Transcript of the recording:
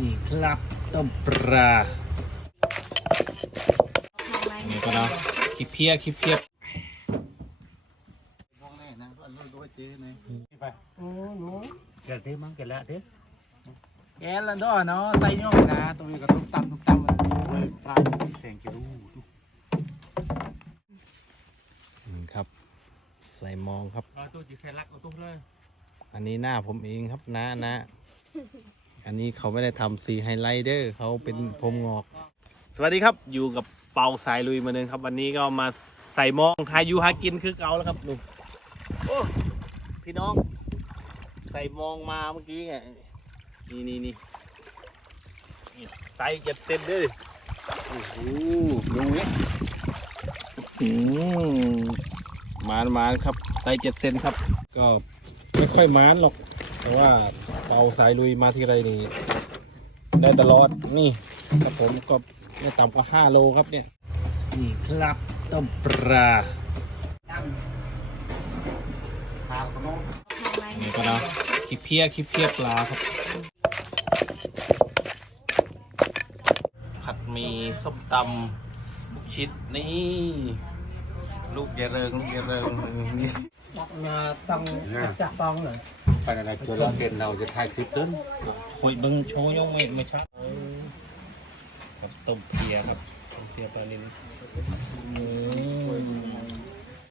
นี่ครับต้มปลานี่ก็เนาะขี้เพี้ยขี้เพี้ยมองแน่นะว่าเราด้วยเจ๊นะไปเกิดได้มั้งเกิดละเด้อแกนละดอเนาะใส่ย่อนะตัวนี้ก็ต้องตำต้องตำมันโอ้ยปลาที่แสงจะรู้นี่ครับ ใส่มองครับเอาตู้จีเซลักเอาตู้เลยอันนี้หน้าผมเองครับนะนะ อันนี้เขาไม่ได้ทำสีไฮไลท์เดอร์เขาเป็นผมงอก สวัสดีครับอยู่กับเปาสายลุยมาเดิมครับ วันนี้ก็มาใส่มองทายูฮากินคือเก่าแล้วครับลุงโอ้พี่น้อง ใส่มองมาเมื่อกี้ไงนี่นี่นี่ใส่เจ็ดเซนเด้วยโอ้โหดูนี่มานมานครับใส่เจ็ดเซนครับ ก็ไม่ค่อยมานหรอก แต่ว่าเปาสายลุยมาที่ไรนี่ได้ตลอดนี่ครับผมก็ไม่ต่ำกว่าห้าโลครับเนี่ยนี่ครับต้มปลาทางขนมนี่ก็เนาะขี้เพี้ยขี้เพี้ยปลาครับ ผัดหมีส้มตำบุกชิดนี่ลูกยาเริงลูกยาเริงนี่มาต้องจับต้องเลย ไปอะไรตัวเราเห็นเราจะถ่ายคลิปต้นหอยบึงโชยงไม่ไม่ชัดกับต้มเพียครับต้มเพียปลานิลนี่